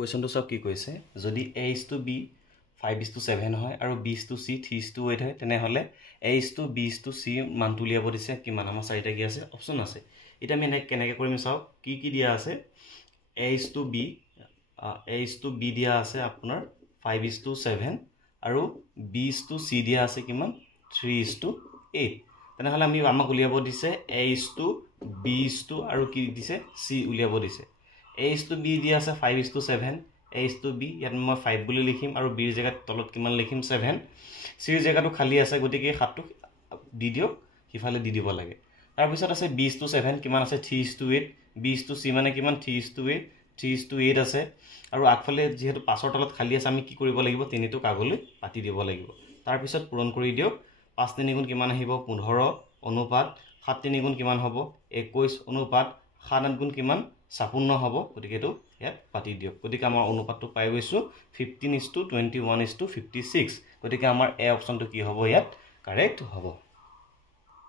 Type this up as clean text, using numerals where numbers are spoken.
Question to sab ki koise jodi a is to b 5 is to 7 hoy aru b is to c 3 is to 8 hoy tene hole a is to b is to c মান tu liabo dise kiman ama saita ki ase option ase eta me nek kenake korim saw ki dia ase a is to b dia ase apunar 5 is to 7 aru b is to c dia ase kiman 3 is to 8 tene hole ami ama uliabo dise a is to b is to aru ki dise c uliabo dise a is to b dia ase 5 is to 7 a is to b yat মই 5 বুলি লিখিম আৰু b জায়গাত তলত কিমান লিখিম 7 c জায়গাটো খালি আছে গতিকে 7 টো দি দিও হিফালে দি দিব লাগে তাৰ পিছত আছে b is to 7 কিমান আছে 3 is to 8 b is to c মানে কিমান 3 is to 8 3 is to 8 আছে আৰু আগফালে যেহেতু পাছৰ তলত খালি আছে আমি কি কৰিব লাগিব তিনিটো কাগজলৈ পাতি দিব লাগিব তাৰ পিছত পূৰণ কৰি দিও 5 3 গুণ কিমান আহিব 15 অনুপাত 7 3 গুণ কিমান হ'ব 21 অনুপাত 7 গুণ কিমান 56 হ'ব গতিকে এটো ইয়াত পাতি দিও গতিকে আমাৰ অনুপাতটো পাই গৈছো 15:21:56 গতিকে আমাৰ এ অপচনটো কি হ'ব ইয়াত কাৰেক্ট হ'ব